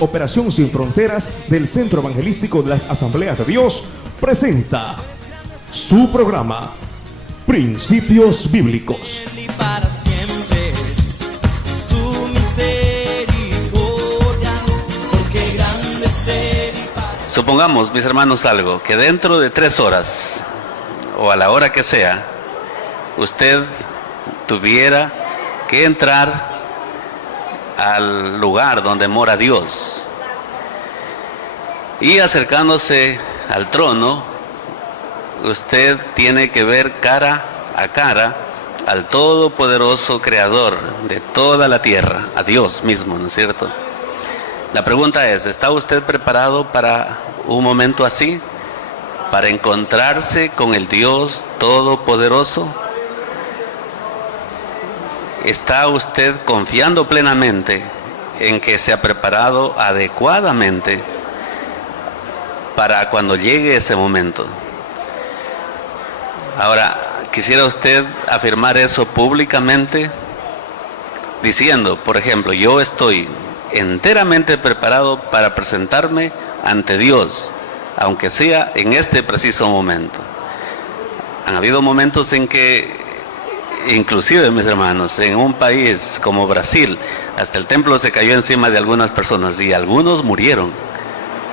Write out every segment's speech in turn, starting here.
Operación Sin Fronteras del Centro Evangelístico de las Asambleas de Dios presenta su programa Principios Bíblicos. Para siempre es su misericordia, porque grande es Él. Supongamos, mis hermanos, algo, que dentro de 3 horas, o a la hora que sea, usted tuviera que entrar al lugar donde mora Dios. Y acercándose al trono, usted tiene que ver cara a cara al todopoderoso creador de toda la tierra, a Dios mismo, ¿no es cierto? La pregunta es, ¿está usted preparado para un momento así? ¿Para encontrarse con el Dios todopoderoso? ¿Está usted confiando plenamente en que se ha preparado adecuadamente para cuando llegue ese momento? Ahora, ¿quisiera usted afirmar eso públicamente? Diciendo, por ejemplo, yo estoy enteramente preparado para presentarme ante Dios, aunque sea en este preciso momento. Han habido momentos en que, inclusive, mis hermanos, en un país como Brasil, hasta el templo se cayó encima de algunas personas y algunos murieron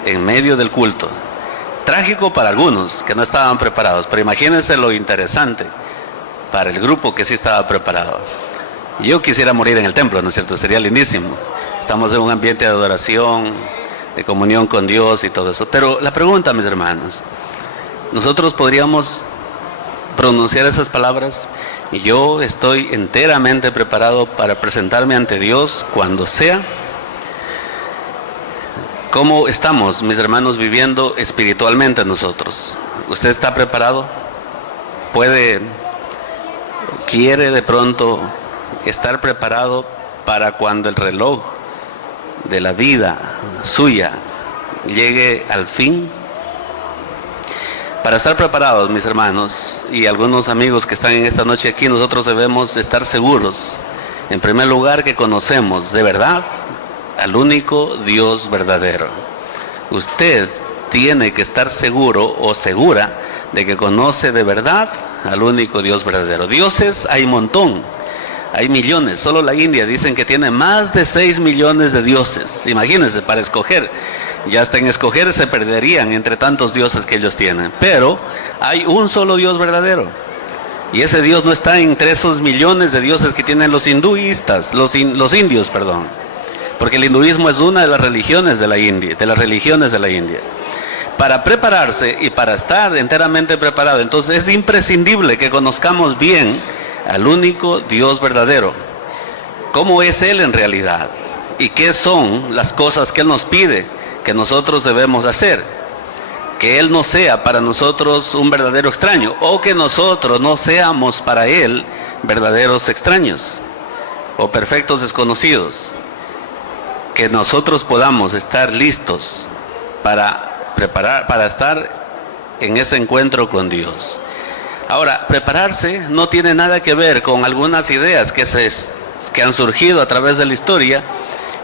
en medio del culto. Trágico para algunos que no estaban preparados, pero imagínense lo interesante para el grupo que sí estaba preparado. Yo quisiera morir en el templo, ¿no es cierto? Sería lindísimo. Estamos en un ambiente de adoración, de comunión con Dios y todo eso. Pero la pregunta, mis hermanos, nosotros podríamos pronunciar esas palabras: yo estoy enteramente preparado para presentarme ante Dios cuando sea. ¿Cómo estamos, mis hermanos, viviendo espiritualmente nosotros? ¿Usted está preparado? ¿Quiere de pronto estar preparado para cuando el reloj de la vida suya llegue al fin? Para estar preparados, mis hermanos, y algunos amigos que están en esta noche aquí, nosotros debemos estar seguros, en primer lugar, que conocemos de verdad al único Dios verdadero. Usted tiene que estar seguro o segura de que conoce de verdad al único Dios verdadero. Dioses hay un montón, hay millones. Solo la India dicen que tiene más de 6 millones de dioses. Imagínense, para escoger. Ya hasta en escoger se perderían entre tantos dioses que ellos tienen. Pero hay un solo Dios verdadero. Y ese Dios no está entre esos millones de dioses que tienen los hinduistas, los indios, perdón. Porque el hinduismo es una de las religiones de la India, Para prepararse y para estar enteramente preparado, entonces es imprescindible que conozcamos bien al único Dios verdadero. ¿Cómo es Él en realidad? ¿Y qué son las cosas que Él nos pide que nosotros debemos hacer? Que Él no sea para nosotros un verdadero extraño, o que nosotros no seamos para Él verdaderos extraños o perfectos desconocidos. Que nosotros podamos estar listos para estar en ese encuentro con Dios. Ahora, prepararse no tiene nada que ver con algunas ideas que han surgido a través de la historia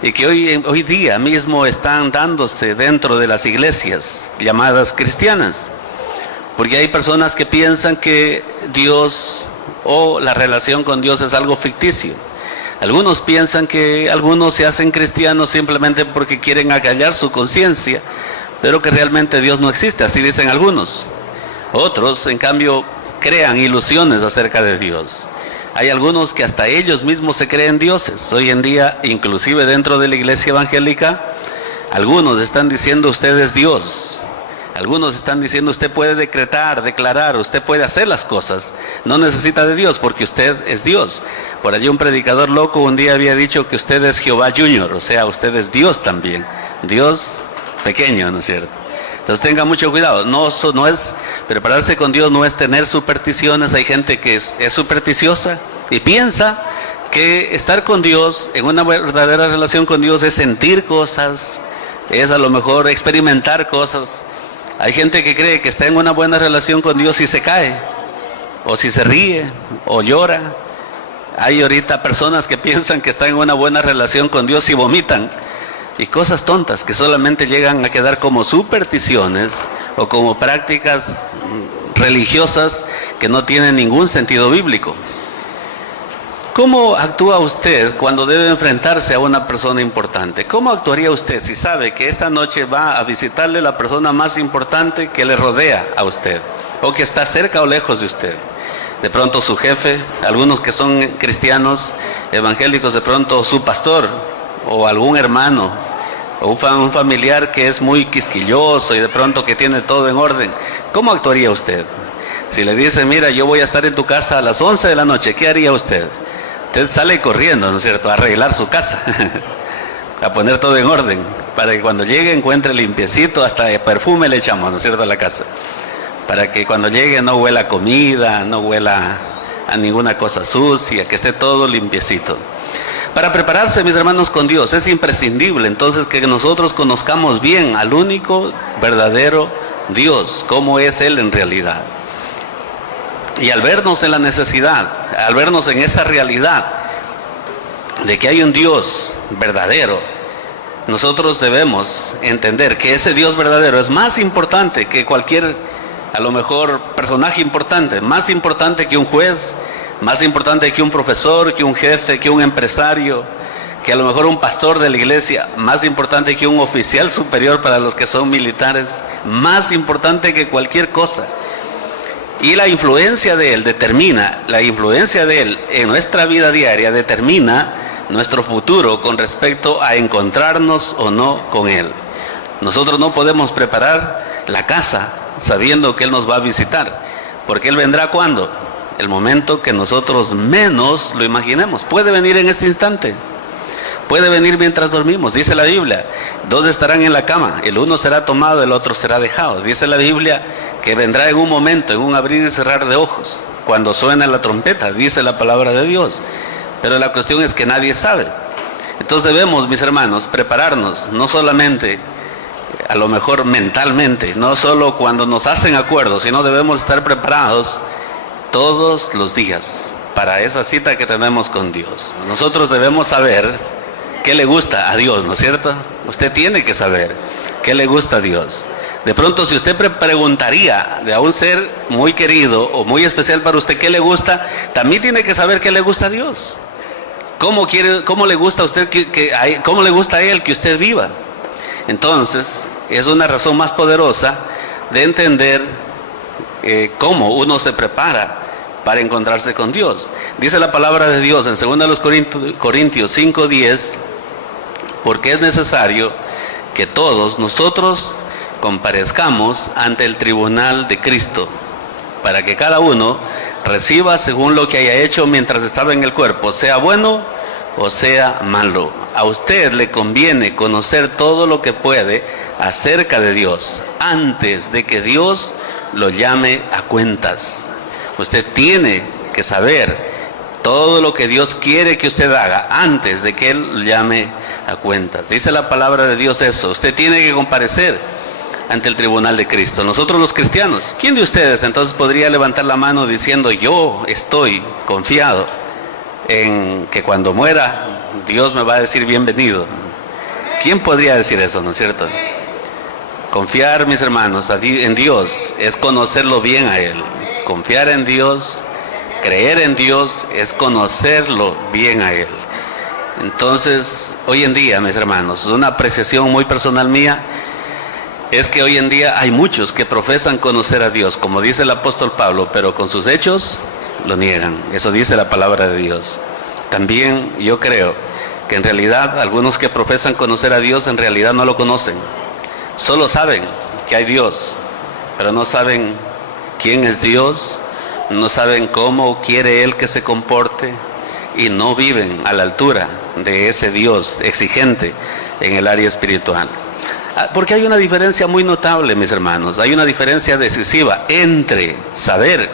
y que hoy día mismo están dándose dentro de las iglesias llamadas cristianas. Porque hay personas que piensan que Dios o la relación con Dios es algo ficticio. Algunos piensan que algunos se hacen cristianos simplemente porque quieren acallar su conciencia, pero que realmente Dios no existe, así dicen algunos. Otros, en cambio, crean ilusiones acerca de Dios. Hay algunos que hasta ellos mismos se creen dioses. Hoy en día, inclusive dentro de la iglesia evangélica, algunos están diciendo usted es Dios. Algunos están diciendo usted puede declarar, usted puede hacer las cosas. No necesita de Dios porque usted es Dios. Por allí un predicador loco un día había dicho que usted es Jehová Junior, o sea, usted es Dios también. Dios pequeño, ¿no es cierto? Entonces tenga mucho cuidado. No es prepararse con Dios, no es tener supersticiones. Hay gente que es supersticiosa y piensa que estar con Dios, en una verdadera relación con Dios, es sentir cosas, es a lo mejor experimentar cosas. Hay gente que cree que está en una buena relación con Dios y se cae, o si se ríe, o llora. Hay ahorita personas que piensan que están en una buena relación con Dios y vomitan. y cosas tontas que solamente llegan a quedar como supersticiones o como prácticas religiosas que no tienen ningún sentido bíblico. ¿Cómo actúa usted cuando debe enfrentarse a una persona importante? ¿Cómo actuaría usted si sabe que esta noche va a visitarle la persona más importante que le rodea a usted o que está cerca o lejos de usted? De pronto su jefe, algunos que son cristianos evangélicos, de pronto su pastor o algún hermano o un familiar que es muy quisquilloso y de pronto que tiene todo en orden. ¿Cómo actuaría usted? Si le dice, mira, yo voy a estar en tu casa a las 11 de la noche, ¿qué haría usted? Usted sale corriendo, ¿no es cierto?, a arreglar su casa, a poner todo en orden, para que cuando llegue encuentre limpiecito, hasta de perfume le echamos, ¿no es cierto?, a la casa, para que cuando llegue no huela a comida, no huela a ninguna cosa sucia, que esté todo limpiecito. Para prepararse, mis hermanos, con Dios es imprescindible entonces que nosotros conozcamos bien al único verdadero Dios, cómo es Él en realidad. Y al vernos en la necesidad, al vernos en esa realidad de que hay un Dios verdadero, nosotros debemos entender que ese Dios verdadero es más importante que cualquier, a lo mejor, personaje importante, más importante que un juez, más importante que un profesor, que un jefe, que un empresario, que a lo mejor un pastor de la iglesia, más importante que un oficial superior para los que son militares, más importante que cualquier cosa. Y la influencia de Él en nuestra vida diaria determina nuestro futuro con respecto a encontrarnos o no con Él. Nosotros no podemos preparar la casa sabiendo que Él nos va a visitar, porque Él vendrá ¿cuándo? El momento que nosotros menos lo imaginemos. Puede venir en este instante, puede venir mientras dormimos. Dice la Biblia, 2 estarán en la cama, el uno será tomado, el otro será dejado. Dice la Biblia que vendrá en un momento, en un abrir y cerrar de ojos, cuando suena la trompeta, dice la palabra de Dios. Pero la cuestión es que nadie sabe. Entonces debemos, mis hermanos, prepararnos, no solamente, a lo mejor mentalmente, no solo cuando nos hacen acuerdos, sino debemos estar preparados todos los días para esa cita que tenemos con Dios. Nosotros debemos saber qué le gusta a Dios, ¿no es cierto? Usted tiene que saber qué le gusta a Dios. De pronto, si usted preguntaría de a un ser muy querido o muy especial para usted qué le gusta, también tiene que saber qué le gusta a Dios. ¿Cómo le gusta a usted cómo le gusta a Él que usted viva? Entonces, es una razón más poderosa de entender cómo uno se prepara para encontrarse con Dios. Dice la palabra de Dios en 2 Corintios 5:10, porque es necesario que todos nosotros comparezcamos ante el tribunal de Cristo, para que cada uno reciba según lo que haya hecho mientras estaba en el cuerpo, sea bueno o sea malo. A usted le conviene conocer todo lo que puede acerca de Dios antes de que Dios lo llame a cuentas. Usted tiene que saber todo lo que Dios quiere que usted haga antes de que Él lo llame a cuentas. Dice la palabra de Dios eso. Usted tiene que comparecer ante el tribunal de Cristo. Nosotros los cristianos, ¿quién de ustedes entonces podría levantar la mano diciendo, yo estoy confiado en que cuando muera Dios me va a decir bienvenido? ¿Quién podría decir eso, no es cierto? Confiar, mis hermanos, en Dios es conocerlo bien a Él. Confiar en Dios, creer en Dios es conocerlo bien a Él. Entonces, hoy en día, mis hermanos, una apreciación muy personal mía es que hoy en día hay muchos que profesan conocer a Dios, como dice el apóstol Pablo, pero con sus hechos lo niegan. Eso dice la palabra de Dios. También yo creo que en realidad algunos que profesan conocer a Dios en realidad no lo conocen. Solo saben que hay Dios, pero no saben quién es Dios, no saben cómo quiere Él que se comporte y no viven a la altura de ese Dios exigente en el área espiritual. Porque hay una diferencia muy notable, mis hermanos, hay una diferencia decisiva entre saber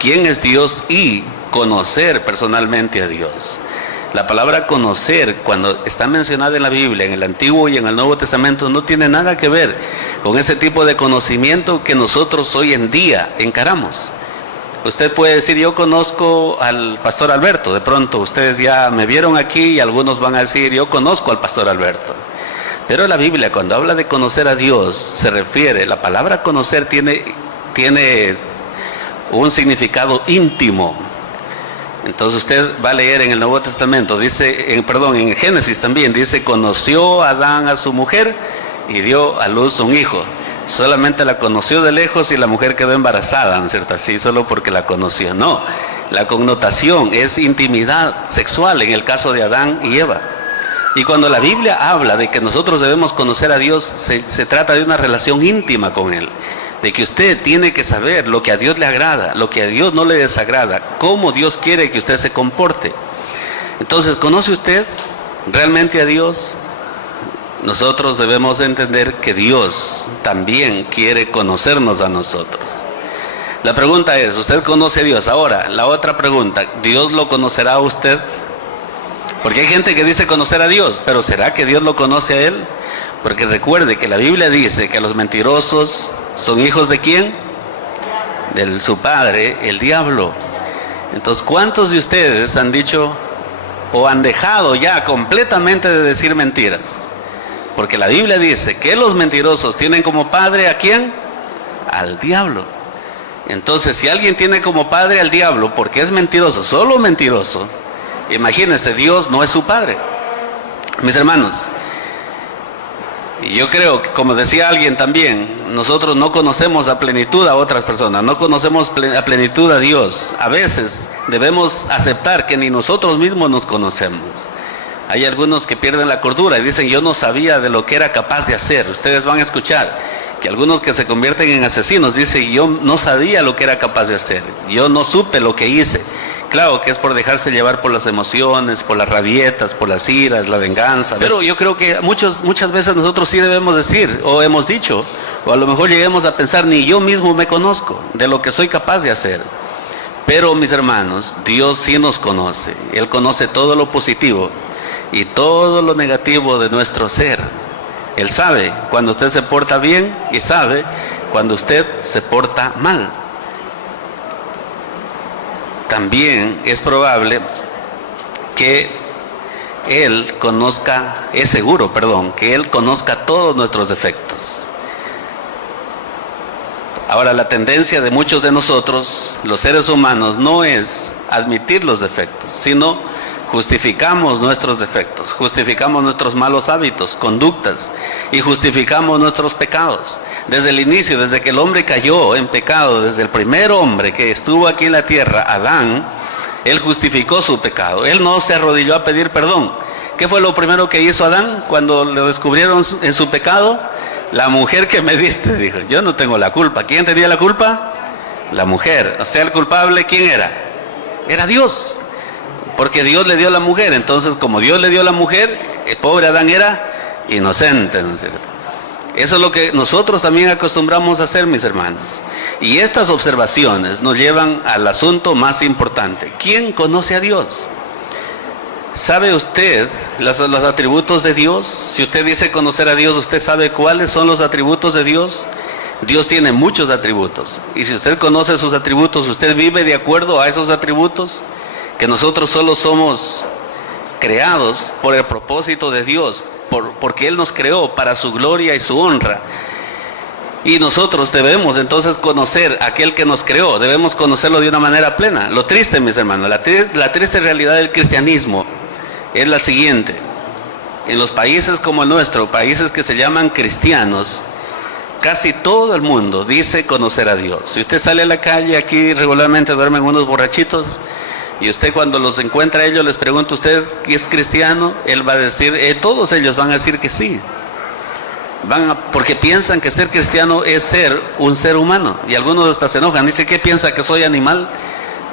quién es Dios y conocer personalmente a Dios. La palabra conocer, cuando está mencionada en la Biblia, en el Antiguo y en el Nuevo Testamento, no tiene nada que ver con ese tipo de conocimiento que nosotros hoy en día encaramos. Usted puede decir, yo conozco al pastor Alberto. De pronto ustedes ya me vieron aquí y algunos van a decir, yo conozco al pastor Alberto. Pero la Biblia, cuando habla de conocer a Dios, se refiere, la palabra conocer tiene un significado íntimo. Entonces usted va a leer en el Nuevo Testamento, dice, en Génesis también, dice, conoció Adán a su mujer y dio a luz un hijo. Solamente la conoció de lejos y la mujer quedó embarazada, ¿no es cierto? Así, solo porque la conoció. No, la connotación es intimidad sexual en el caso de Adán y Eva. Y cuando la Biblia habla de que nosotros debemos conocer a Dios, se trata de una relación íntima con Él. De que usted tiene que saber lo que a Dios le agrada, lo que a Dios no le desagrada, cómo Dios quiere que usted se comporte. Entonces, ¿conoce usted realmente a Dios? Nosotros debemos entender que Dios también quiere conocernos a nosotros. La pregunta es, ¿usted conoce a Dios? Ahora, la otra pregunta, ¿Dios lo conocerá a usted? Porque hay gente que dice conocer a Dios, pero ¿será que Dios lo conoce a Él? Porque recuerde que la Biblia dice que los mentirosos son hijos ¿de quién? De su padre, el diablo. Entonces, ¿cuántos de ustedes han dicho o han dejado ya completamente de decir mentiras? Porque la Biblia dice que los mentirosos tienen como padre ¿a quién? Al diablo. Entonces, si alguien tiene como padre al diablo porque es mentiroso, solo mentiroso, imagínense, Dios no es su padre. Mis hermanos, y yo creo que, como decía alguien también, nosotros no conocemos a plenitud a otras personas, no conocemos a plenitud a Dios. A veces debemos aceptar que ni nosotros mismos nos conocemos. Hay algunos que pierden la cordura y dicen, yo no sabía de lo que era capaz de hacer. Ustedes van a escuchar que algunos que se convierten en asesinos dicen, yo no sabía lo que era capaz de hacer, yo no supe lo que hice. Claro que es por dejarse llevar por las emociones, por las rabietas, por las iras, la venganza. Pero yo creo que muchas veces nosotros sí debemos decir, o hemos dicho, o a lo mejor lleguemos a pensar, ni yo mismo me conozco de lo que soy capaz de hacer. Pero mis hermanos, Dios sí nos conoce. Él conoce todo lo positivo y todo lo negativo de nuestro ser. Él sabe cuando usted se porta bien y sabe cuando usted se porta mal. También es probable que Él conozca, es seguro, que Él conozca todos nuestros defectos. Ahora, la tendencia de muchos de nosotros, los seres humanos, no es admitir los defectos, sino justificamos nuestros defectos, justificamos nuestros malos hábitos, conductas, y justificamos nuestros pecados. Desde el inicio, desde que el hombre cayó en pecado, desde el primer hombre que estuvo aquí en la tierra, Adán, él justificó su pecado. Él no se arrodilló a pedir perdón. ¿Qué fue lo primero que hizo Adán cuando lo descubrieron en su pecado? La mujer que me diste, dijo, yo no tengo la culpa. ¿Quién tenía la culpa? La mujer. O sea, el culpable, ¿quién era? Era Dios. Porque Dios le dio la mujer. Entonces, como Dios le dio la mujer, el pobre Adán era inocente, ¿no es cierto? Eso es lo que nosotros también acostumbramos a hacer, mis hermanos. Y estas observaciones nos llevan al asunto más importante. ¿Quién conoce a Dios? ¿Sabe usted los atributos de Dios? Si usted dice conocer a Dios, ¿usted sabe cuáles son los atributos de Dios? Dios tiene muchos atributos. Y si usted conoce sus atributos, ¿usted vive de acuerdo a esos atributos? Que nosotros solo somos creados por el propósito de Dios, porque Él nos creó para su gloria y su honra. Y nosotros debemos entonces conocer a aquel que nos creó, debemos conocerlo de una manera plena. Lo triste, mis hermanos, la triste realidad del cristianismo es la siguiente. En los países como el nuestro, países que se llaman cristianos, casi todo el mundo dice conocer a Dios. Si usted sale a la calle, aquí regularmente duermen unos borrachitos, y usted cuando los encuentra a ellos les pregunta, ¿usted es cristiano? Él va a decir, todos ellos van a decir que sí. Porque piensan que ser cristiano es ser un ser humano. Y algunos hasta se enojan, dicen, ¿qué piensa, que soy animal?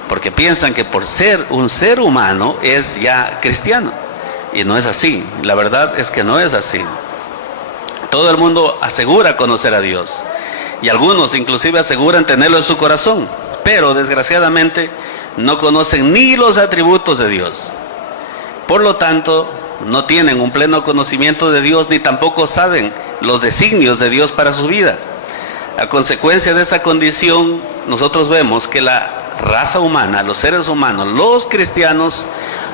Porque piensan que por ser un ser humano es ya cristiano. Y no es así, la verdad es que no es así. Todo el mundo asegura conocer a Dios. Y algunos inclusive aseguran tenerlo en su corazón. Pero desgraciadamente no conocen ni los atributos de Dios. Por lo tanto, no tienen un pleno conocimiento de Dios, ni tampoco saben los designios de Dios para su vida. A consecuencia de esa condición, nosotros vemos que la raza humana, los seres humanos, los cristianos,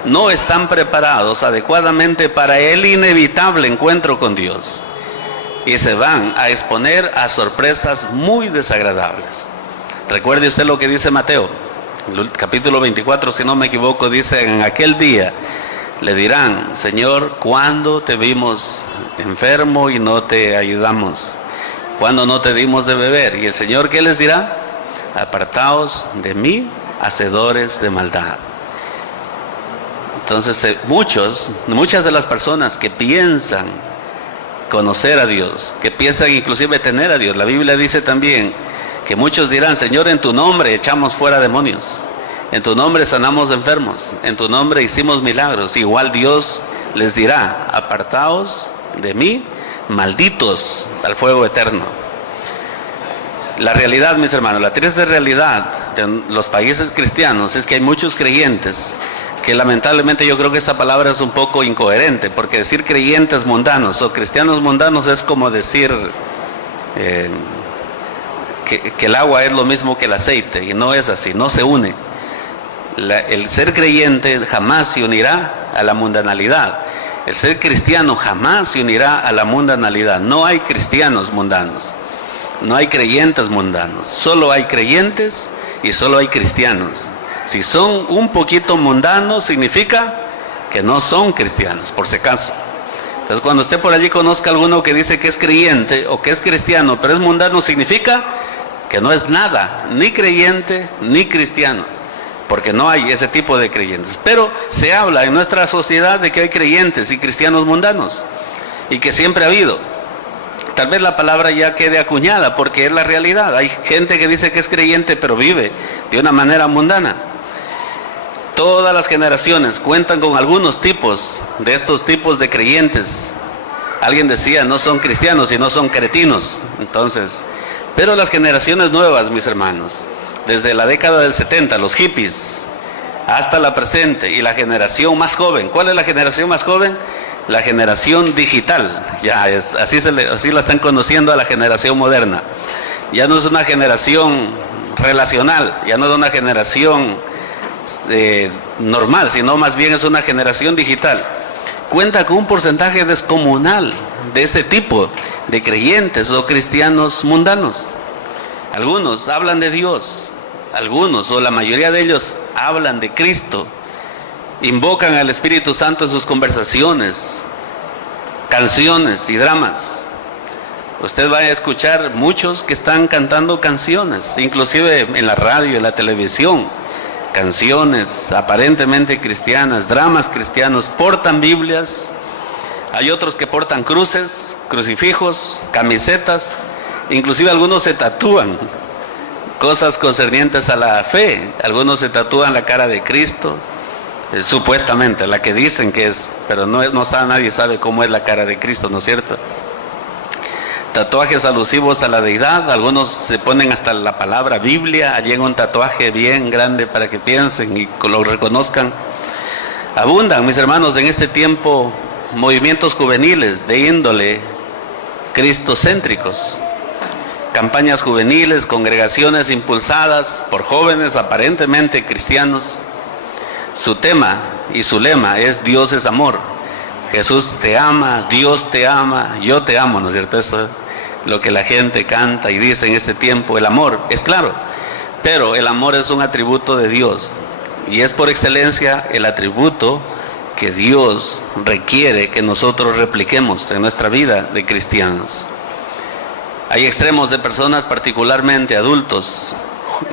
no están preparados adecuadamente para el inevitable encuentro con Dios y se van a exponer a sorpresas muy desagradables. Recuerde usted lo que dice Mateo, el capítulo 24, si no me equivoco, dice: en aquel día le dirán: Señor, ¿cuándo te vimos enfermo y no te ayudamos? ¿Cuándo no te dimos de beber? Y el Señor, ¿qué les dirá? Apartaos de mí, hacedores de maldad. Entonces muchas de las personas que piensan conocer a Dios, que piensan inclusive tener a Dios, la Biblia dice también que muchos dirán: Señor, en tu nombre echamos fuera demonios, en tu nombre sanamos enfermos, en tu nombre hicimos milagros. Igual Dios les dirá: apartaos de mí, malditos, al fuego eterno. La realidad, mis hermanos, la triste realidad de los países cristianos es que hay muchos creyentes que lamentablemente yo creo que esta palabra es un poco incoherente, porque decir creyentes mundanos o cristianos mundanos es como decir que el agua es lo mismo que el aceite, y no es así, no se une. El ser creyente jamás se unirá a la mundanalidad. El ser cristiano jamás se unirá a la mundanalidad. No hay cristianos mundanos, no hay creyentes mundanos, solo hay creyentes y solo hay cristianos. Si son un poquito mundanos, significa que no son cristianos, por si acaso. Entonces, cuando usted por allí conozca a alguno que dice que es creyente o que es cristiano, pero es mundano, significa que no es nada, ni creyente ni cristiano, porque no hay ese tipo de creyentes. Pero se habla en nuestra sociedad de que hay creyentes y cristianos mundanos, y que siempre ha habido. Tal vez la palabra ya quede acuñada, porque es la realidad. Hay gente que dice que es creyente, pero vive de una manera mundana. Todas las generaciones cuentan con algunos tipos de estos tipos de creyentes. Alguien decía: no son cristianos, sino son cretinos. Entonces, pero las generaciones nuevas, mis hermanos, desde la década del 70, los hippies, hasta la presente, y la generación más joven. ¿Cuál es la generación más joven? La generación digital. Ya es así, así la están conociendo a la generación moderna. Ya no es una generación relacional, ya no es una generación normal, sino más bien es una generación digital. Cuenta con un porcentaje descomunal de este tipo de creyentes o cristianos mundanos. Algunos hablan de Dios, algunos o la mayoría de ellos hablan de Cristo, invocan al Espíritu Santo en sus conversaciones, canciones y dramas. Usted va a escuchar muchos que están cantando canciones, inclusive en la radio, en la televisión, canciones aparentemente cristianas, dramas cristianos, portan Biblias. Hay otros que portan cruces, crucifijos, camisetas, inclusive algunos se tatúan cosas concernientes a la fe. Algunos se tatúan la cara de Cristo, supuestamente, la que dicen que es, pero no sabe, nadie sabe cómo es la cara de Cristo, ¿no es cierto? Tatuajes alusivos a la deidad, algunos se ponen hasta la palabra Biblia allí en un tatuaje bien grande para que piensen y lo reconozcan. Abundan, mis hermanos, en este tiempo movimientos juveniles de índole cristocéntricos, campañas juveniles, congregaciones impulsadas por jóvenes aparentemente cristianos. Su tema y su lema es: Dios es amor. Jesús te ama, Dios te ama, yo te amo, ¿no es cierto? Eso es lo que la gente canta y dice en este tiempo. El amor, es claro, pero el amor es un atributo de Dios y es por excelencia el atributo que Dios requiere que nosotros repliquemos en nuestra vida de cristianos. Hay extremos de personas, particularmente adultos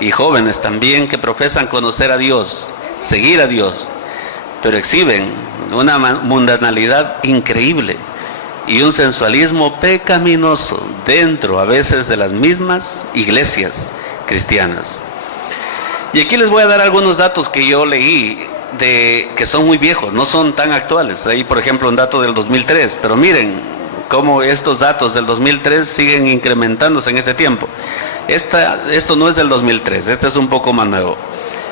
y jóvenes también, que profesan conocer a Dios, seguir a Dios, pero exhiben una mundanalidad increíble y un sensualismo pecaminoso dentro a veces de las mismas iglesias cristianas. Y aquí les voy a dar algunos datos que yo leí que son muy viejos, no son tan actuales. Hay, por ejemplo, un dato del 2003, pero miren cómo estos datos del 2003 siguen incrementándose en ese tiempo. Esto no es del 2003, este es un poco más nuevo.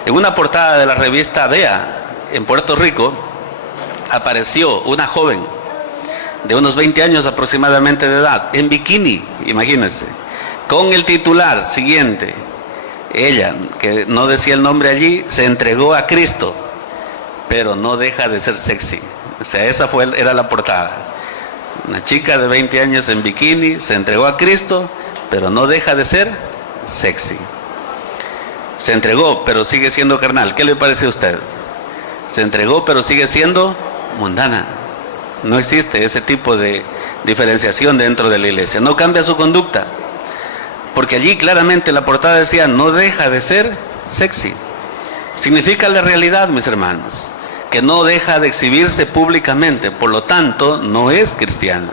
En una portada de la revista Vea, en Puerto Rico, apareció una joven de unos 20 años aproximadamente de edad, en bikini, imagínense, con el titular siguiente: ella, que no decía el nombre allí, se entregó a Cristo. pero no deja de ser sexy. O sea, era la portada. Una chica de 20 años en bikini se entregó a Cristo, pero no deja de ser sexy. Se entregó, pero sigue siendo carnal. ¿Qué le parece a usted? Se entregó, pero sigue siendo mundana. No existe ese tipo de diferenciación dentro de la iglesia. No cambia su conducta, porque allí claramente la portada decía, no deja de ser sexy. Significa la realidad, mis hermanos, que no deja de exhibirse públicamente, por lo tanto, no es cristiana.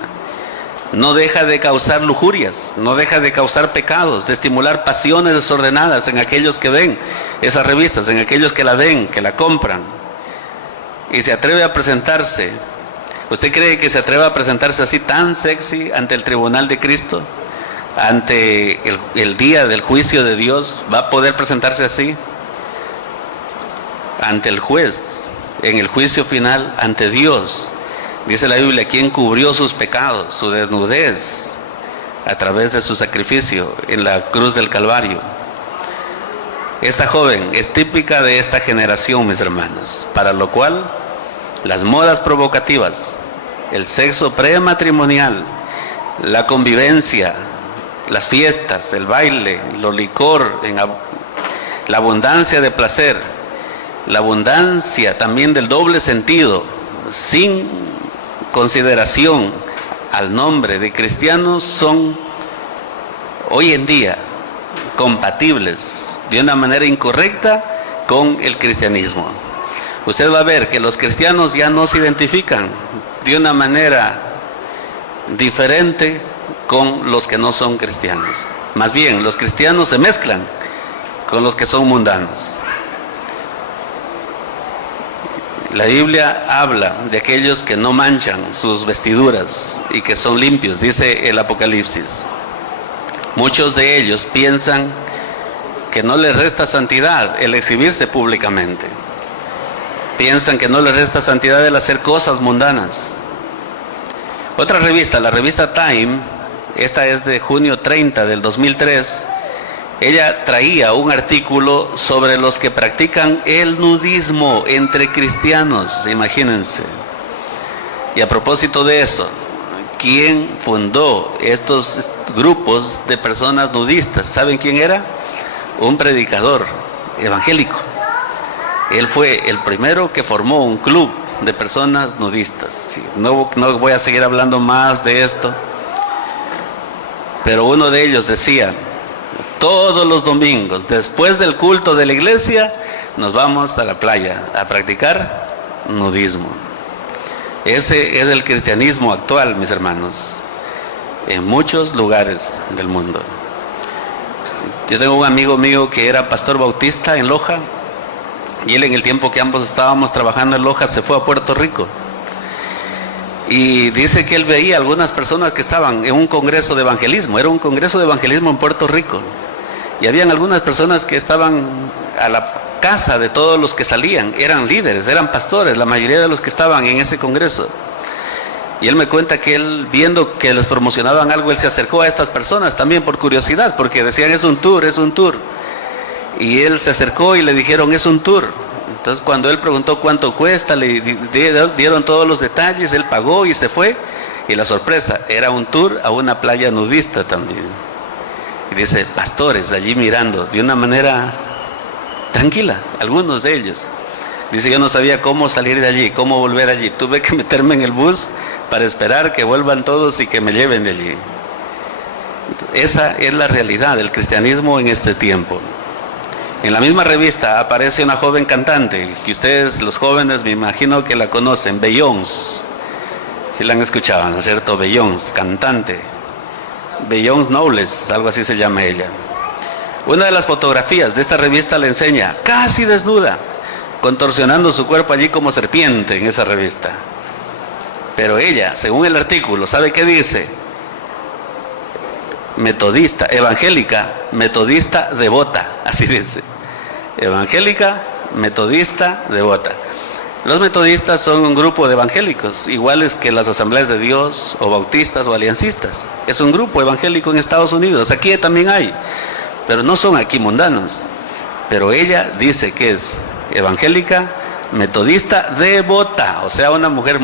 No deja de causar lujurias, no deja de causar pecados, de estimular pasiones desordenadas en aquellos que ven esas revistas, en aquellos que la ven, que la compran. Y se atreve a presentarse. ¿Usted cree que se atreve a presentarse así tan sexy ante el tribunal de Cristo? Ante el día del juicio de Dios, ¿va a poder presentarse así? Ante el juez, en el juicio final, ante Dios. Dice la Biblia, ¿quién cubrió sus pecados, su desnudez, a través de su sacrificio en la cruz del Calvario? Esta joven es típica de esta generación, mis hermanos, para lo cual las modas provocativas, el sexo prematrimonial, la convivencia, las fiestas, el baile, lo licor, la abundancia de placer, la abundancia también del doble sentido, sin consideración al nombre de cristianos, son hoy en día compatibles de una manera incorrecta con el cristianismo. Usted va a ver que los cristianos ya no se identifican de una manera diferente con los que no son cristianos. Más bien, los cristianos se mezclan con los que son mundanos. La Biblia habla de aquellos que no manchan sus vestiduras y que son limpios, dice el Apocalipsis. Muchos de ellos piensan que no les resta santidad el exhibirse públicamente. Piensan que no les resta santidad el hacer cosas mundanas. Otra revista, la revista Time, esta es de junio 30 del 2003, ella traía un artículo sobre los que practican el nudismo entre cristianos, imagínense. Y a propósito de eso, ¿quién fundó estos grupos de personas nudistas? ¿Saben quién era? Un predicador evangélico. Él fue el primero que formó un club de personas nudistas. No voy a seguir hablando más de esto, pero uno de ellos decía, todos los domingos, después del culto de la iglesia, nos vamos a la playa a practicar nudismo. Ese es el cristianismo actual, mis hermanos, en muchos lugares del mundo. Yo tengo un amigo mío que era pastor bautista en Loja, y él, en el tiempo que ambos estábamos trabajando en Loja, se fue a Puerto Rico. Y dice que él veía algunas personas que estaban en un congreso de evangelismo. Era un congreso de evangelismo en Puerto Rico. Y habían algunas personas que estaban a la casa de todos los que salían. Eran líderes, eran pastores, la mayoría de los que estaban en ese congreso. Y él me cuenta que él, viendo que les promocionaban algo, él se acercó a estas personas también por curiosidad, porque decían, es un tour, es un tour. Y él se acercó y le dijeron, es un tour. Entonces cuando él preguntó cuánto cuesta, le dieron todos los detalles, él pagó y se fue. Y la sorpresa, era un tour a una playa nudista también. Y dice, pastores allí mirando de una manera tranquila, algunos de ellos. Dice, yo no sabía cómo salir de allí, cómo volver allí. Tuve que meterme en el bus para esperar que vuelvan todos y que me lleven de allí. Esa es la realidad del cristianismo en este tiempo. En la misma revista aparece una joven cantante, que ustedes, los jóvenes, me imagino que la conocen, Beyoncé. Si la han escuchado, ¿no es cierto? Beyoncé, cantante. Beyoncé Knowles, algo así se llama ella. Una de las fotografías de esta revista la enseña casi desnuda, contorsionando su cuerpo allí como serpiente en esa revista. Pero ella, según el artículo, ¿sabe qué dice? Metodista, evangélica, metodista devota, así dice. Evangélica, metodista devota. Los metodistas son un grupo de evangélicos, iguales que las Asambleas de Dios, o bautistas, o aliancistas. Es un grupo evangélico en Estados Unidos, aquí también hay, pero no son aquí mundanos. Pero ella dice que es evangélica, metodista devota, o sea, una mujer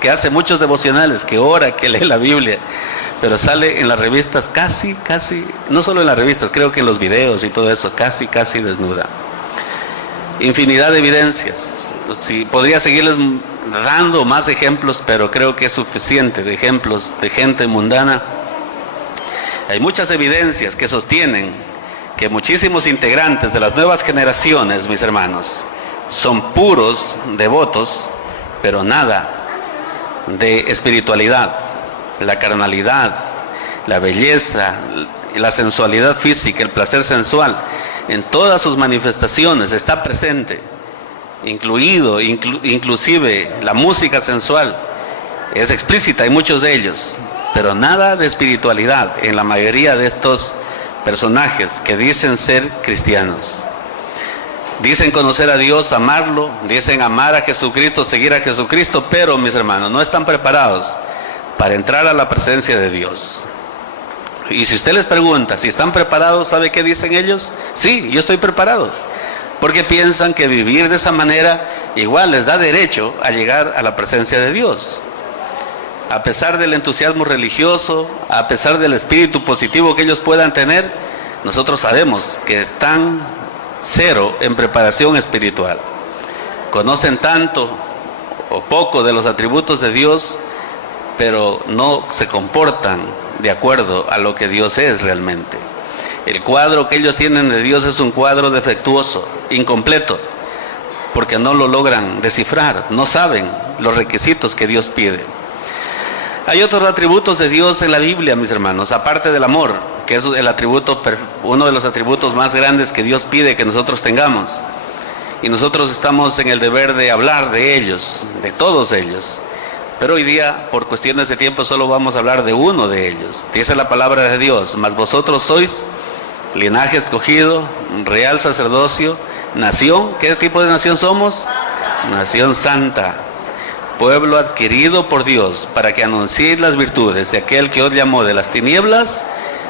que hace muchos devocionales, que ora, que lee la Biblia, pero sale en las revistas casi, no solo en las revistas, creo que en los videos y todo eso, casi desnuda. Infinidad de evidencias. Sí, podría seguirles dando más ejemplos, pero creo que es suficiente de ejemplos de gente mundana. Hay muchas evidencias que sostienen que muchísimos integrantes de las nuevas generaciones, mis hermanos, son puros devotos, pero nada de espiritualidad. La carnalidad, la belleza, la sensualidad física, el placer sensual, en todas sus manifestaciones está presente, inclusive la música sensual es explícita en muchos de ellos, pero nada de espiritualidad en la mayoría de estos personajes que dicen ser cristianos. Dicen conocer a Dios, amarlo, dicen amar a Jesucristo, seguir a Jesucristo, pero mis hermanos, no están preparados para entrar a la presencia de Dios. Y si usted les pregunta si están preparados, ¿sabe qué dicen ellos? Sí, yo estoy preparado, porque piensan que vivir de esa manera igual les da derecho a llegar a la presencia de Dios. A pesar del entusiasmo religioso, a pesar del espíritu positivo que ellos puedan tener, nosotros sabemos que están cero en preparación espiritual. Conocen tanto o poco de los atributos de Dios, pero no se comportan de acuerdo a lo que Dios es realmente. El cuadro que ellos tienen de Dios es un cuadro defectuoso, incompleto, porque no lo logran descifrar, no saben los requisitos que Dios pide. Hay otros atributos de Dios en la Biblia, mis hermanos, aparte del amor, que es el atributo, uno de los atributos más grandes que Dios pide que nosotros tengamos. Y nosotros estamos en el deber de hablar de ellos, de todos ellos. Pero hoy día, por cuestiones de tiempo, solo vamos a hablar de uno de ellos. Dice la palabra de Dios: mas vosotros sois linaje escogido, real sacerdocio, nación. ¿Qué tipo de nación somos? Nación santa, pueblo adquirido por Dios, para que anunciéis las virtudes de aquel que os llamó de las tinieblas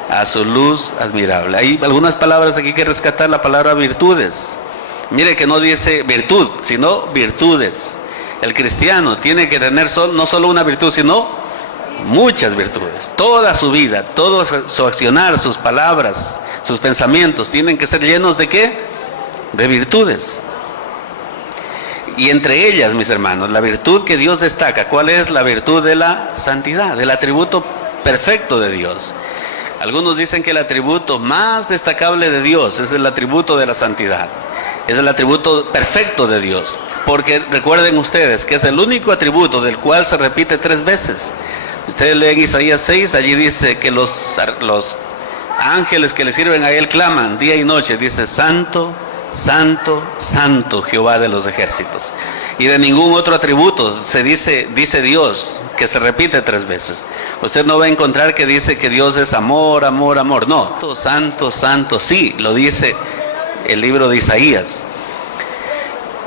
a su luz admirable. Hay algunas palabras aquí que rescatar, la palabra virtudes. Mire que no dice virtud, sino virtudes. El cristiano tiene que tener no solo una virtud, sino muchas virtudes. Toda su vida, todo su accionar, sus palabras, sus pensamientos tienen que ser llenos ¿de qué? De virtudes. Y entre ellas, mis hermanos, la virtud que Dios destaca, ¿cuál es? La virtud de la santidad, del atributo perfecto de Dios. Algunos dicen que el atributo más destacable de Dios es el atributo de la santidad. Es el atributo perfecto de Dios. Porque recuerden ustedes que es el único atributo del cual se repite 3 veces. Ustedes leen Isaías 6, allí dice que los ángeles que le sirven a Él claman día y noche. Dice: santo, santo, santo Jehová de los ejércitos. Y de ningún otro atributo se dice Dios, que se repite 3 veces. Usted no va a encontrar que dice que Dios es amor, amor, amor. No, santo, santo, sí, lo dice el libro de Isaías.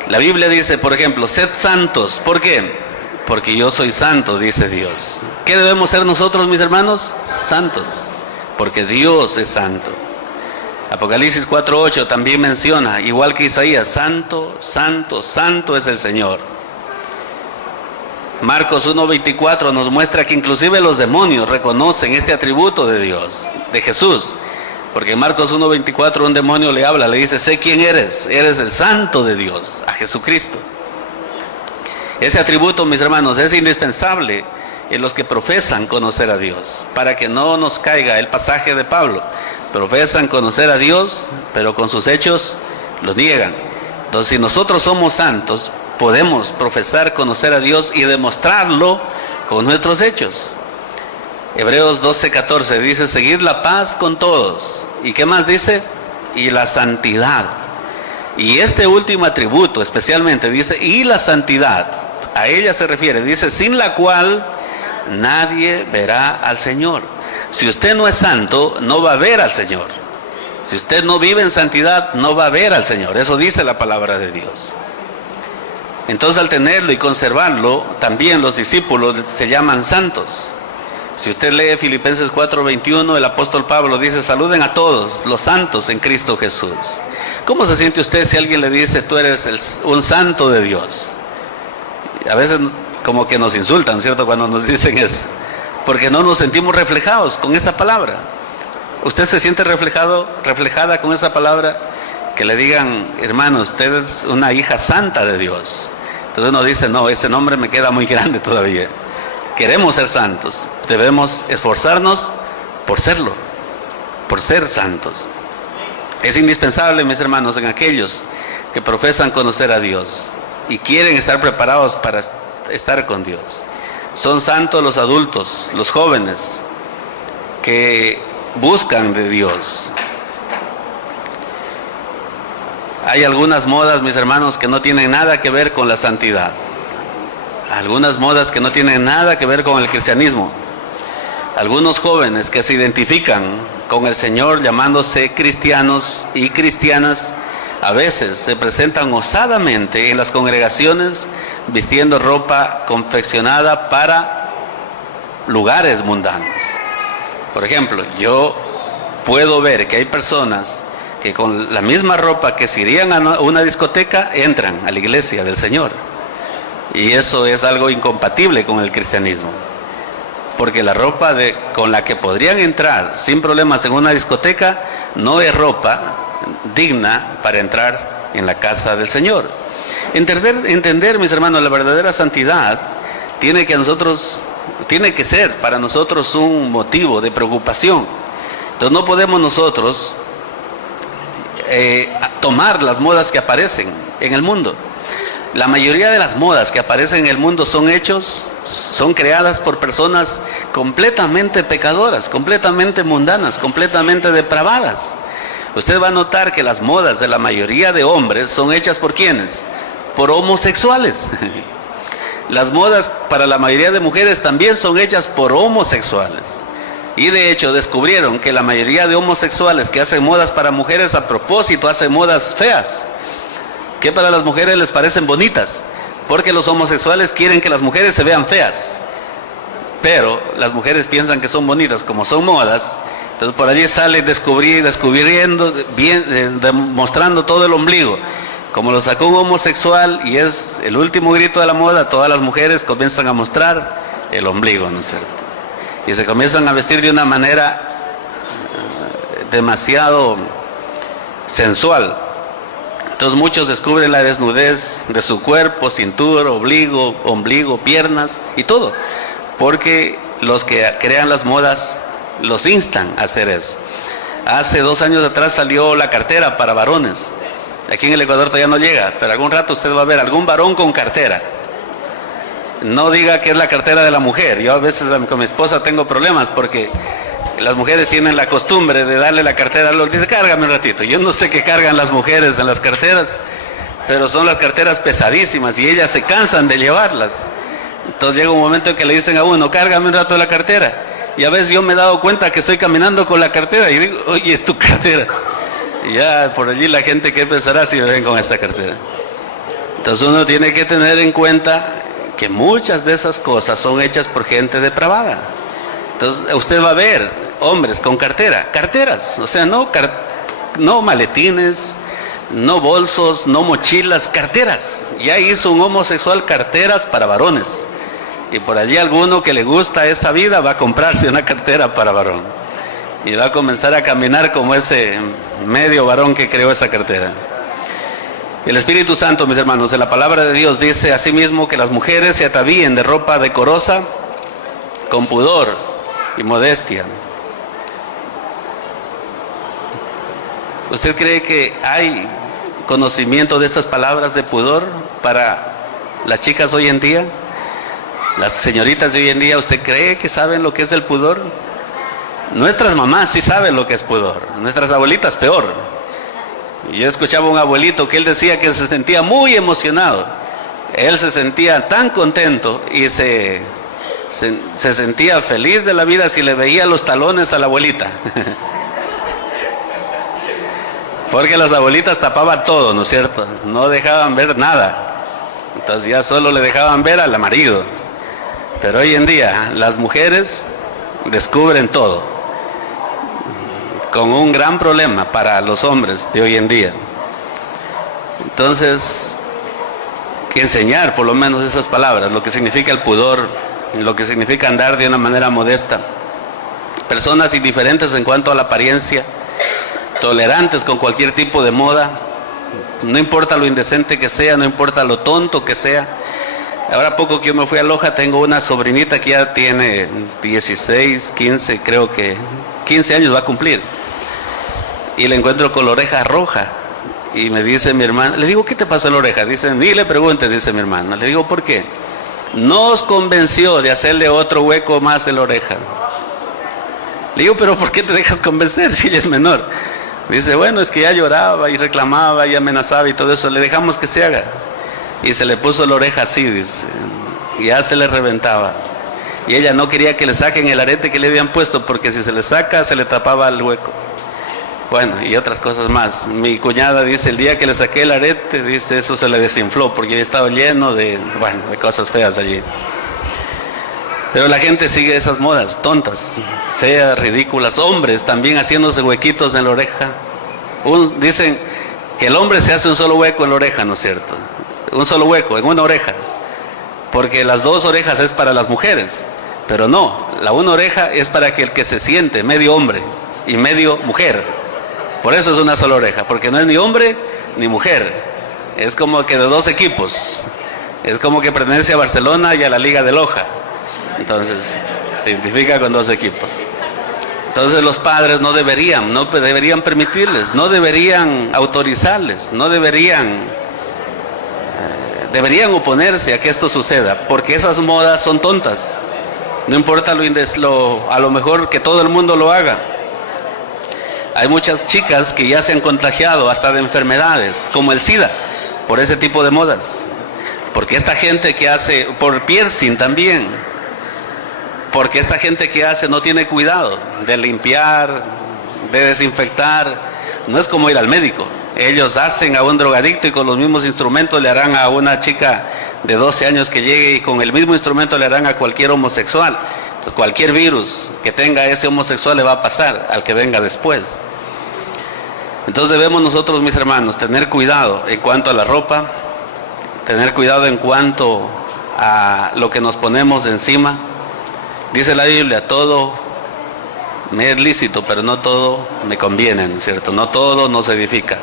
La Biblia dice, por ejemplo, sed santos. ¿Por qué? Porque yo soy santo, dice Dios. ¿Qué debemos ser nosotros, mis hermanos? Santos, porque Dios es santo. Apocalipsis 4:8 también menciona, igual que Isaías: santo, santo, santo es el Señor. Marcos 1:24 nos muestra que inclusive los demonios reconocen este atributo de Dios, de Jesús. Porque en Marcos 1:24 un demonio le habla, le dice: sé quién eres, eres el santo de Dios, a Jesucristo. Este atributo, mis hermanos, es indispensable en los que profesan conocer a Dios, para que no nos caiga el pasaje de Pablo. Profesan conocer a Dios, pero con sus hechos lo niegan. Entonces, si nosotros somos santos, podemos profesar conocer a Dios y demostrarlo con nuestros hechos. Hebreos 12:14 dice: seguid la paz con todos. ¿Y qué más dice? Y la santidad. Y este último atributo especialmente dice: y la santidad. A ella se refiere, dice: sin la cual nadie verá al Señor. Si usted no es santo, no va a ver al Señor. Si usted no vive en santidad, no va a ver al Señor. Eso dice la palabra de Dios. Entonces, al tenerlo y conservarlo, también los discípulos se llaman santos. Si usted lee Filipenses 4:21, el apóstol Pablo dice: saluden a todos los santos en Cristo Jesús. ¿Cómo se siente usted si alguien le dice, tú eres un santo de Dios? A veces como que nos insultan, ¿cierto?, cuando nos dicen eso, porque no nos sentimos reflejados con esa palabra. ¿Usted se siente reflejada con esa palabra? Que le digan, hermano, usted es una hija santa de Dios. Entonces uno dice, no, ese nombre me queda muy grande todavía. Queremos ser santos, debemos esforzarnos por serlo, por ser santos. Es indispensable, mis hermanos, en aquellos que profesan conocer a Dios y quieren estar preparados para estar con Dios. Son santos los adultos, los jóvenes que buscan de Dios. Hay algunas modas, mis hermanos, que no tienen nada que ver con la santidad. Algunas modas que no tienen nada que ver con el cristianismo. Algunos jóvenes que se identifican con el Señor llamándose cristianos y cristianas, a veces se presentan osadamente en las congregaciones vistiendo ropa confeccionada para lugares mundanos. Por ejemplo, yo puedo ver que hay personas que con la misma ropa que se irían a una discoteca entran a la iglesia del Señor. Y eso es algo incompatible con el cristianismo. Porque la ropa con la que podrían entrar sin problemas en una discoteca no es ropa digna para entrar en la casa del Señor. Entender, mis hermanos, la verdadera santidad tiene que ser para nosotros un motivo de preocupación. Entonces no podemos nosotros tomar las modas que aparecen en el mundo. La mayoría de las modas que aparecen en el mundo son creadas por personas completamente pecadoras, completamente mundanas, completamente depravadas. Usted va a notar que las modas de la mayoría de hombres son hechas por ¿quiénes? Por homosexuales. Las modas para la mayoría de mujeres también son hechas por homosexuales. Y de hecho descubrieron que la mayoría de homosexuales que hacen modas para mujeres a propósito hacen modas feas, que para las mujeres les parecen bonitas, porque los homosexuales quieren que las mujeres se vean feas, pero las mujeres piensan que son bonitas como son modas. Entonces por allí sale descubriendo, mostrando todo el ombligo. Como lo sacó un homosexual y es el último grito de la moda, todas las mujeres comienzan a mostrar el ombligo, ¿no es cierto? Y se comienzan a vestir de una manera demasiado sensual. Entonces muchos descubren la desnudez de su cuerpo, cintura, ombligo, piernas y todo, porque los que crean las modas los instan a hacer eso. Hace 2 años atrás salió la cartera para varones. Aquí en el Ecuador todavía no llega, pero algún rato usted va a ver algún varón con cartera. No diga que es la cartera de la mujer. Yo a veces con mi esposa tengo problemas porque las mujeres tienen la costumbre de darle la cartera, dice, cárgame un ratito. Yo no sé qué cargan las mujeres en las carteras, pero son las carteras pesadísimas y ellas se cansan de llevarlas. Entonces llega un momento en que le dicen a uno, cárgame un rato la cartera. Y a veces yo me he dado cuenta que estoy caminando con la cartera y digo, oye, es tu cartera. Y ya por allí la gente, ¿qué pensará si me ven con esta cartera? Entonces uno tiene que tener en cuenta que muchas de esas cosas son hechas por gente depravada. Entonces usted va a ver hombres con carteras, o sea, no maletines, no bolsos, no mochilas, carteras. Ya hizo un homosexual carteras para varones. Y por allí alguno que le gusta esa vida va a comprarse una cartera para varón. Y va a comenzar a caminar como ese medio varón que creó esa cartera. El Espíritu Santo, mis hermanos, en la palabra de Dios dice asimismo que las mujeres se atavíen de ropa decorosa, con pudor y modestia. ¿Usted cree que hay conocimiento de estas palabras de pudor para las chicas hoy en día? Las señoritas de hoy en día, ¿usted cree que saben lo que es el pudor? Nuestras mamás sí saben lo que es pudor, nuestras abuelitas peor. Yo escuchaba a un abuelito que él decía que se sentía muy emocionado. Él se sentía tan contento y se sentía feliz de la vida si le veía los talones a la abuelita. Porque las abuelitas tapaban todo, ¿no es cierto? No dejaban ver nada. Entonces ya solo le dejaban ver al marido. Pero hoy en día las mujeres descubren todo, con un gran problema para los hombres de hoy en día. Entonces, que enseñar por lo menos esas palabras, lo que significa el pudor, lo que significa andar de una manera modesta. Personas indiferentes en cuanto a la apariencia, tolerantes con cualquier tipo de moda, no importa lo indecente que sea, no importa lo tonto que sea. Ahora poco que yo me fui a Loja, tengo una sobrinita que ya tiene 16, 15, creo que 15 años va a cumplir. Y la encuentro con la oreja roja. Y me dice mi hermana, le digo, ¿qué te pasó en la oreja? Dice, ni le pregunte, dice mi hermana. Le digo, ¿por qué? Nos convenció de hacerle otro hueco más en la oreja. Le digo, ¿pero por qué te dejas convencer si ella es menor? Dice, bueno, es que ya lloraba y reclamaba y amenazaba y todo eso. Le dejamos que se haga. Y se le puso la oreja así, dice. Y ya se le reventaba. Y ella no quería que le saquen el arete que le habían puesto, porque si se le saca, se le tapaba el hueco. Bueno, y otras cosas más. Mi cuñada dice, el día que le saqué el arete, dice, eso se le desinfló, porque ya estaba lleno de cosas feas allí. Pero la gente sigue esas modas tontas, feas, ridículas. Hombres también haciéndose huequitos en la oreja. Dicen que el hombre se hace un solo hueco en la oreja, ¿no es cierto? Un solo hueco en una oreja, porque las dos orejas es para las mujeres. Pero no, la una oreja es para que el que se siente medio hombre y medio mujer. Por eso es una sola oreja, porque no es ni hombre ni mujer. Es como que de dos equipos. Es como que pertenece a Barcelona y a la Liga de Loja. Entonces, se identifica con dos equipos. Entonces los padres no deberían permitirles, no deberían autorizarles, no deberían oponerse a que esto suceda, porque esas modas son tontas. No importa a lo mejor que todo el mundo lo haga. Hay muchas chicas que ya se han contagiado hasta de enfermedades, como el SIDA, por ese tipo de modas. Porque esta gente que hace, por piercing también, porque esta gente que hace no tiene cuidado de limpiar, de desinfectar. No es como ir al médico. Ellos hacen a un drogadicto y con los mismos instrumentos le harán a una chica de 12 años que llegue, y con el mismo instrumento le harán a cualquier homosexual. Cualquier virus que tenga ese homosexual le va a pasar al que venga después. Entonces debemos nosotros, mis hermanos, tener cuidado en cuanto a la ropa, tener cuidado en cuanto a lo que nos ponemos encima. Dice la Biblia, todo me es lícito, pero no todo me conviene, ¿no es cierto? No todo nos edifica.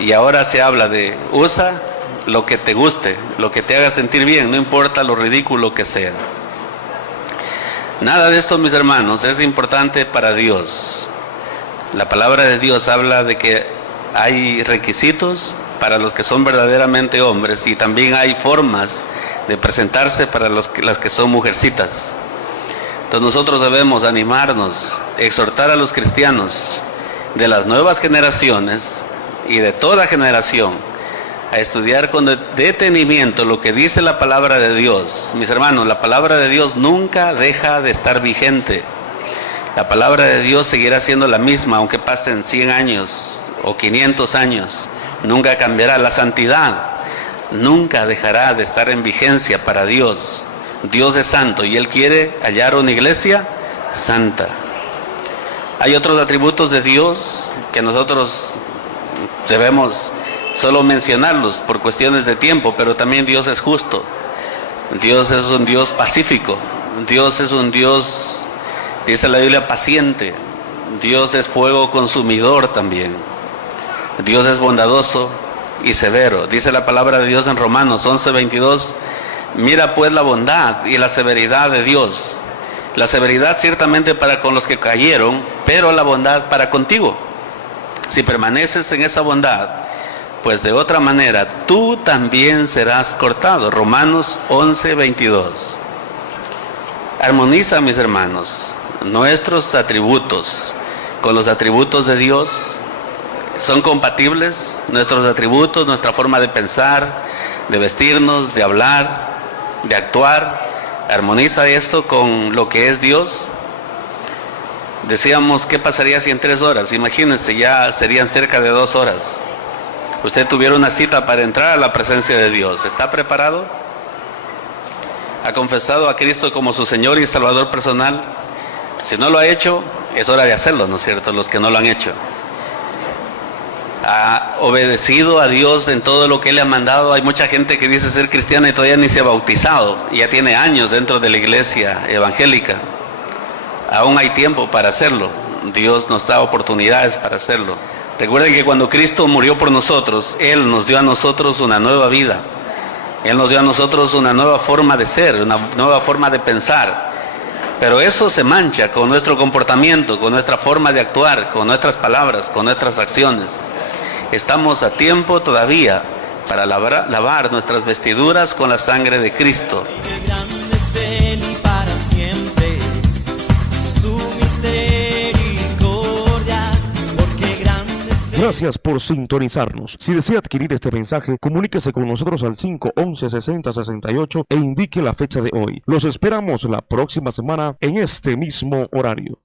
Y ahora se habla de usa lo que te guste, lo que te haga sentir bien, no importa lo ridículo que sea. Nada de esto, mis hermanos, es importante para Dios. La palabra de Dios habla de que hay requisitos para los que son verdaderamente hombres, y también hay formas de presentarse para las que son mujercitas. Entonces nosotros debemos animarnos, exhortar a los cristianos de las nuevas generaciones y de toda generación a estudiar con detenimiento lo que dice la palabra de Dios. Mis hermanos, la palabra de Dios nunca deja de estar vigente. La palabra de Dios seguirá siendo la misma, aunque pasen 100 años o 500 años. Nunca cambiará. La santidad nunca dejará de estar en vigencia para Dios. Dios es santo y Él quiere hallar una iglesia santa. Hay otros atributos de Dios que nosotros debemos solo mencionarlos por cuestiones de tiempo, pero también Dios es justo. Dios es un Dios pacífico. Dios es un Dios, dice la Biblia, paciente. Dios es fuego consumidor también. Dios es bondadoso y severo. Dice la palabra de Dios en Romanos 11:22. Mira pues la bondad y la severidad de Dios. La severidad ciertamente para con los que cayeron, pero la bondad para contigo. Si permaneces en esa bondad, pues de otra manera tú también serás cortado. Romanos 11:22. Armoniza, mis hermanos, nuestros atributos con los atributos de Dios. ¿Son compatibles nuestros atributos, nuestra forma de pensar, de vestirnos, de hablar, de actuar? ¿Armoniza esto con lo que es Dios? Decíamos, ¿qué pasaría si en 3 horas? Imagínense, ya serían cerca de 2 horas. Usted tuviera una cita para entrar a la presencia de Dios. ¿Está preparado? ¿Ha confesado a Cristo como su Señor y Salvador personal? Si no lo ha hecho, es hora de hacerlo, ¿no es cierto? Los que no lo han hecho. ha obedecido a Dios en todo lo que Él le ha mandado. Hay mucha gente que dice ser cristiana y todavía ni se ha bautizado, y ya tiene años dentro de la iglesia evangélica. Aún hay tiempo para hacerlo. Dios nos da oportunidades para hacerlo. Recuerden que cuando Cristo murió por nosotros, Él nos dio a nosotros una nueva vida. Él nos dio a nosotros una nueva forma de ser, una nueva forma de pensar. Pero eso se mancha con nuestro comportamiento, con nuestra forma de actuar, con nuestras palabras, con nuestras acciones. Estamos a tiempo todavía para lavar nuestras vestiduras con la sangre de Cristo. Qué grande es Él y para siempre es su misericordia, porque grande es Él. Gracias por sintonizarnos. Si desea adquirir este mensaje, comuníquese con nosotros al 511-6068 e indique la fecha de hoy. Los esperamos la próxima semana en este mismo horario.